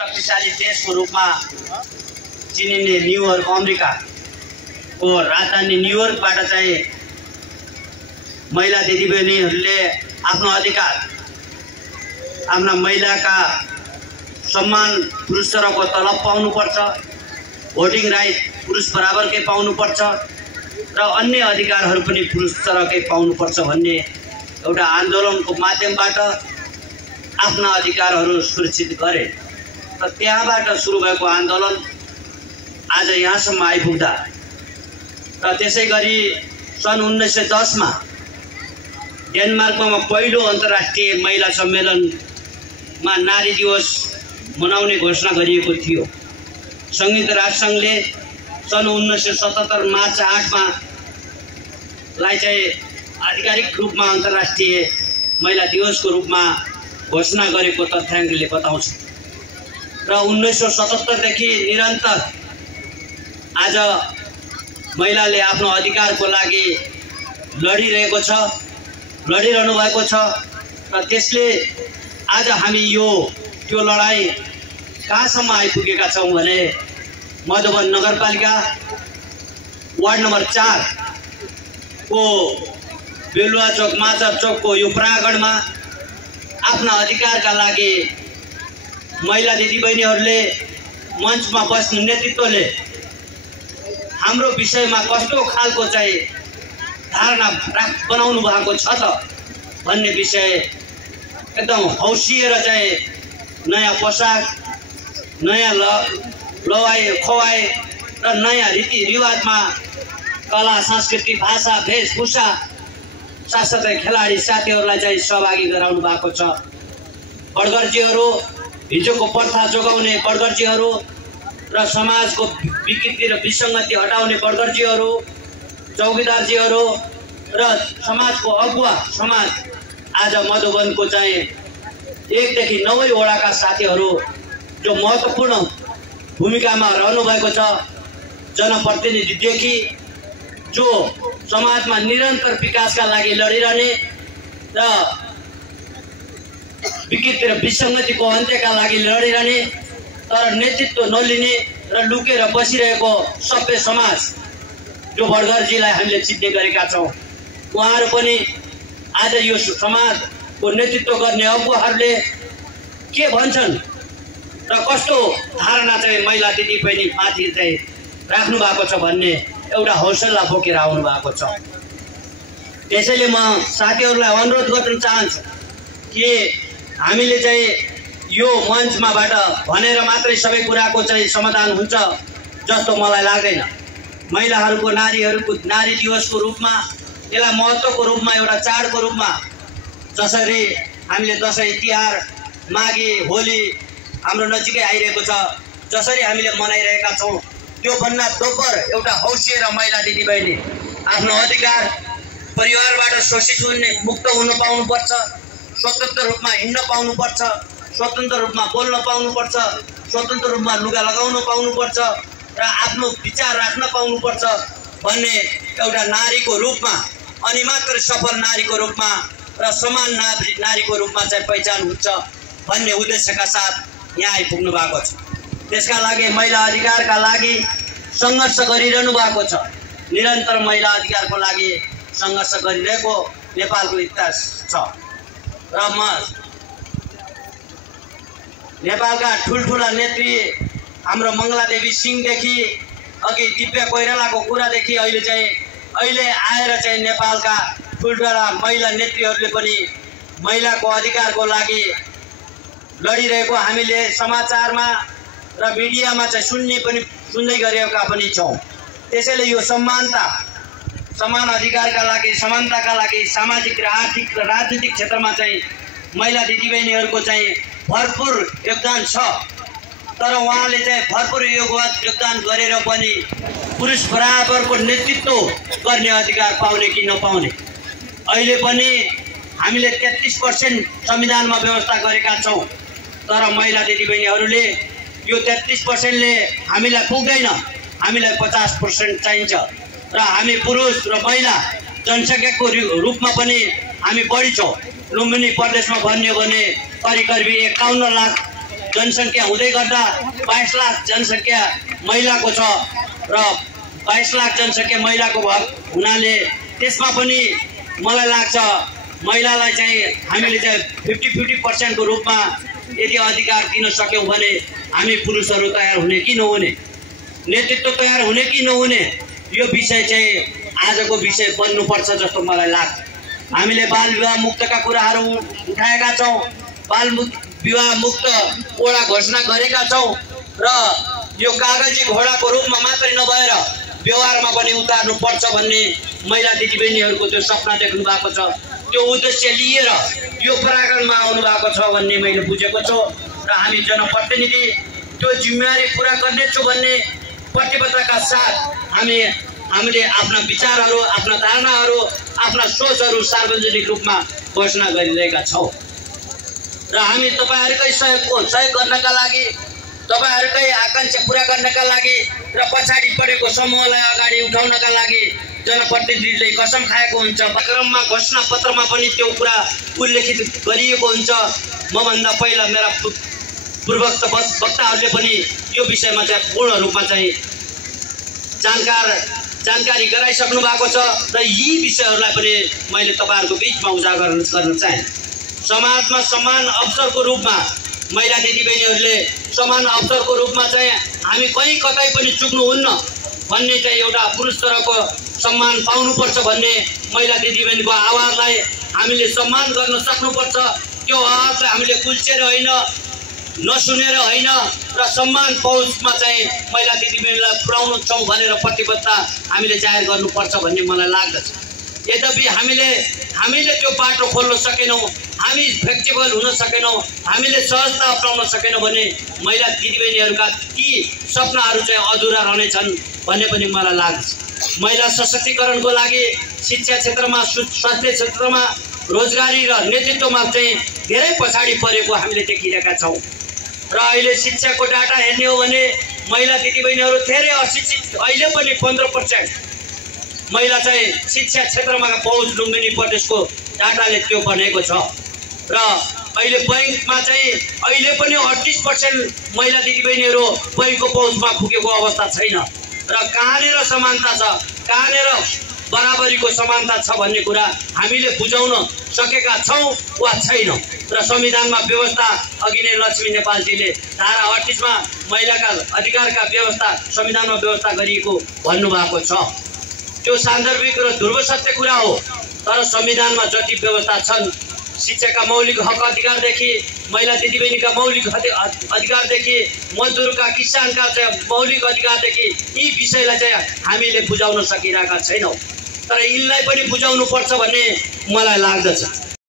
शक्तिशाली देशको रूपमा चिनिने न्युयोर्क अमेरिकाको राजधानी न्युयोर्कबाट चाहिँ महिला दिदीबहिनीहरूले आफ्नो अधिकार, आफ्ना महिलाका सम्मान पुरुष तरको तलब पाउनुपर्छ, भोटिङ राइट पुरुष बराबरकै पाउनुपर्छ र अन्य अधिकारहरू पनि पुरुष तरकै पाउनुपर्छ भन्ने एउटा आन्दोलनको माध्यमबाट आफ्ना अधिकारहरू सुरक्षित गरे र त्यहाँबाट सुरु भएको आन्दोलन आज यहाँसम्म आइपुग्दा र त्यसै गरी सन् 1910 मा डेनमार्कमा पहिलो अन्तर्राष्ट्रिय महिला सम्मेलनमा नारी दिवस मनाउने घोषणा गरिएको थियो। संयुक्त राष्ट्रसङ्घले सन् 1977 मार्च 8 मा लाई चाहिँ आधिकारिक रूपमा अन्तर्राष्ट्रिय महिला दिवसको रूपमा घोषणा गरेको तथ्याङ्कले बताउँछ र 1977 देखि निरन्तर आज महिलाले आफ्नो अधिकारको लागि लडिरहनु भएको छ र त्यसले आज हामी त्यो लडाई कहाँसम्म आइपुगेका छौँ भने मधुबन नगरपालिका वार्ड नम्बर 4 को बेलुवा चौक माचर चौकको यो प्राङ्गणमा आफ्ना अधिकारका लागि महिला दिदीबहिनीहरूले मञ्चमा बस्ने नेतृत्वले हाम्रो विषयमा कस्तो खालको चाहिँ धारणा बनाउनु भएको छ त भन्ने विषय एकदम हौसिएर चाहिँ नयाँ पोसाक, नयाँ लवाई खुवाई र नयाँ रीतिरिवाजमा कला, संस्कृति, भाषा, वेशभूषा साथसाथै खेलाडी साथीहरूलाई चाहिँ सहभागी गराउनु भएको छ। बडगर्जीहरू, हिजोको प्रथा जोगाउने बडगर्जीहरू र समाजको विकृति र विसङ्गति हटाउने बडगर्जीहरू, चौकीदारजीहरू र समाजको अगुवा समाज आज मधुबनको चाहिँ 1 देखि 9 वडाका साथीहरू जो महत्त्वपूर्ण भूमिकामा रहनु भएको छ। जनप्रतिनिधिदेखि जो समाजमा निरन्तर विकासका लागि लडिरहने र विकृति र विसङ्गतिको अन्त्यका लागि लडिरहने तर नेतृत्व नलिने र लुकेर बसिरहेको सभ्य समाज जो बडगर्जीलाई हामीले चिन्ने गरेका छौँ। उहाँहरू पनि आज यो समाजको नेतृत्व गर्ने अगुवाहरूले के भन्छन् र कस्तो धारणा चाहिँ महिला दिदीबहिनी माथि चाहिँ राख्नु भएको छ भन्ने एउटा हौसला बोकेर आउनु भएको छ। त्यसैले म साथीहरूलाई अनुरोध गर्न चाहन्छु कि हामीले चाहिँ यो मञ्चमाबाट भनेर मात्रै सबै कुराको चाहिँ समाधान हुन्छ जस्तो मलाई लाग्दैन। महिलाहरूको नारी दिवसको रूपमा, यसलाई महत्त्वको रूपमा, एउटा चाडको रूपमा जसरी हामीले दसैँ तिहार, माघे, होली हाम्रो नजिकै आइरहेको छ, जसरी हामीले मनाइरहेका छौँ, त्यो भन्दा दोब्बर एउटा हौसिएर महिला दिदीबहिनी आफ्नो अधिकार, परिवारबाट शोषित हुने मुक्त हुन पाउनुपर्छ, स्वतन्त्र रूपमा हिँड्न पाउनुपर्छ, स्वतन्त्र रूपमा बोल्न पाउनुपर्छ, स्वतन्त्र रूपमा लुगा लगाउन पाउनुपर्छ र आफ्नो विचार राख्न पाउनुपर्छ भन्ने एउटा नारीको रूपमा, अनि मात्र सफल नारीको रूपमा र समान नारीको रूपमा चाहिँ पहिचान हुन्छ भन्ने उद्देश्यका साथ यहाँ आइपुग्नु भएको छ। त्यसका लागि महिला अधिकारका लागि सङ्घर्ष गरिरहनु भएको छ। निरन्तर महिला अधिकारको लागि सङ्घर्ष गरिरहेको नेपालको इतिहास छ र म नेपालका ठुल्ठुला नेत्री हाम्रो मङ्गलादेवी सिंहदेखि अघि दिव्या कोइरालाको कुरादेखि अहिले आएर चाहिँ नेपालका ठुल्ठुला महिला नेत्रीहरूले पनि महिलाको अधिकारको लागि लडिरहेको हामीले समाचारमा र मिडियामा चाहिँ सुन्दै गरेका पनि छौँ। त्यसैले यो समानता, समान अधिकारका लागि, समानताका लागि सामाजिक र आर्थिक र राजनीतिक क्षेत्रमा चाहिँ महिला दिदीबहिनीहरूको चाहिँ भरपुर योगदान छ। तर उहाँले चाहिँ भरपुर योगदान गरेर पनि पुरुष बराबरको नेतृत्व गर्ने अधिकार पाउने कि नपाउने, अहिले पनि हामीले 33% संविधानमा व्यवस्था गरेका छौँ। तर महिला दिदीबहिनीहरूले यो 33%ले हामीलाई पुग्दैन, हामीलाई 50% चाहिन्छ र हामी पुरुष र महिला जनसङ्ख्याको रूपमा पनि हामी बढी छौँ। लुम्बिनी प्रदेशमा भन्यो भने करिब 51 लाख जनसङ्ख्या हुँदै गर्दा 22 लाख जनसङ्ख्या महिलाको छ र 22 लाख जनसङ्ख्या महिलाको हुनाले त्यसमा पनि मलाई लाग्छ महिलालाई चाहिँ हामीले चाहिँ 50-50% को रूपमा यदि अधिकार दिन सक्यौं भने हामी पुरुषहरू तयार हुने कि नहुने, नेतृत्व तयार हुने कि नहुने, यो विषय चाहिँ आजको विषय बन्नुपर्छ जस्तो मलाई लाग्छ। हामीले बाल विवाह मुक्तका कुराहरू उठाएका छौं, बाल विवाह मुक्त ओडा घोषणा गरेका छौं र यो कागजी घोडाको रूपमा मात्रै नभएर व्यवहारमा पनि उतार्नु पर्छ भन्ने महिला दिदीबहिनीहरूको त्यो सपना देख्नु भएको छ। त्यो उद्देश्य लिएर यो परागणमा आउनु भएको छ भन्ने मैले बुझेको छु र हामी जनप्रतिनिधि त्यो जिम्मेवारी पूरा गर्नेछु भन्ने प्रतिबद्धताका साथ हामीले आफ्ना विचारहरू, आफ्ना धारणाहरू, आफ्ना सोचहरू सार्वजनिक रूपमा घोषणा गरिरहेका छौं र हामी तपाईहरुकै सहयोग गर्नका लागि, तपाईहरुकै आकांक्षा पूरा गर्नका लागि र पछाडी परेको समूहलाई अगाडि उठाउनका लागि जनप्रतिनिधिले कसम खाएको हुन्छ। क्रममा घोषणा पत्रमा पनि त्यो कुरा उल्लेखित गरिएको हुन्छ। म भन्दा पहिला मेरा वक्ताहरूले पनि यो विषयमा चाहिँ पूर्ण रूपमा चाहिँ जानकारी गराइसक्नु भएको छ र यी विषयहरूलाई पनि मैले तपाईहरुको बीचमा उजागर गर्न चाहे। समाजमा समान अवसरको रूपमा महिला दिदीबहिनीहरूले समान अवसरको रूपमा चाहिँ हामी कहीँ कतै पनि चुक्नुहुन्न भन्ने चाहिँ एउटा पुरुष तरको सम्मान पाउनुपर्छ भन्ने महिला दिदीबहिनीको आवाजलाई हामीले सम्मान गर्न सक्नुपर्छ। त्यो आवाजलाई हामीले कुल्चेर होइन, नसुनेर होइन र सम्मान पहुँचमा चाहिँ महिला दिदीबहिनीलाई पुर्याउनु छौं भनेर प्रतिबद्धता हामीले जाहेर गर्नुपर्छ भन्ने मलाई लाग्दछ। यद्यपि हामीले त्यो बाटो खोल्न सकेनौं, हामी फ्लेक्सिबल हुन सकेनौं, हामीले सहजता अपनाउन सकेनौं भने महिला दिदीबहिनीहरूका ती सपनाहरू चाहिँ अधुरा रहनेछन् भन्ने पनि मलाई लाग्छ। महिला सशक्तिकरणको लागि शिक्षा क्षेत्रमा, स्वास्थ्य क्षेत्रमा, रोजगारी र नेतृत्वमा चाहिँ धेरै पछाडी परेको हामीले देखिरहेका छौं र अहिले शिक्षाको डाटा हेर्ने हो भने महिला दिदीबहिनीहरू धेरै अशिक्षित, अहिले पनि 15% महिला चाहिँ शिक्षा क्षेत्रमा पहुँच लुम्बिनी प्रदेशको डाटाले त्यो बनेको छ र अहिले बैंकमा चाहिँ अहिले पनि 38% महिला दिदीबहिनीहरू बैंकको पहुँचमा पुगेको अवस्था छैन र कहाँनेर समानता छ, कहाँनेर बराबरीको समानता छ भन्ने कुरा हामीले बुझाउन सकेका छौं वा छैनौं र संविधानमा व्यवस्था अघि नै लक्ष्मी नेपालजीले धारा 38 मा महिलाका अधिकारका व्यवस्था संविधानमा व्यवस्था गरिएको भन्नुभएको छ। त्यो सान्दर्भिक र ध्रुव सत्य कुरा हो, तर संविधानमा जति व्यवस्था छन् शिक्षाका मौलिक हक अधिकारदेखि, महिला दिदीबहिनीका मौलिक अधिकारदेखि, मजदुरका, किसानका चाहिँ मौलिक अधिकारदेखि यी विषयलाई चाहिँ हामीले बुझाउन सकिरहेका छैनौं, तर यिनलाई पनि बुझाउनु पर्छ भन्ने मलाई लाग्दछ।